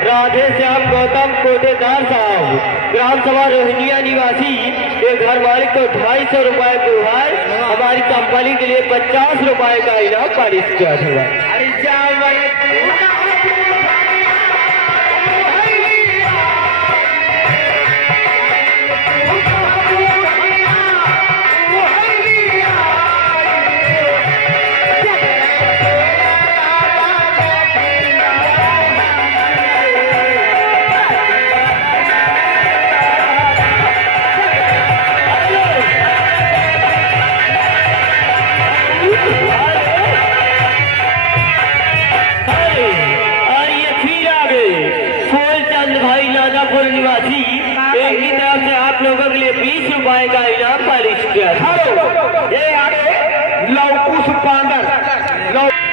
राधे श्याम गौतम कोटेदार साहब, ग्राम सभा रोहिणिया निवासी। ये घर मालिक को 250 रुपए को है, हमारी कंपनी के लिए 50 रुपए का इनाम पारित किया था। निवासी एक ही तरफ से आप लोगों के लिए 20 रुपए का इनाम पारित किया। ये आगे लौकुश पांडर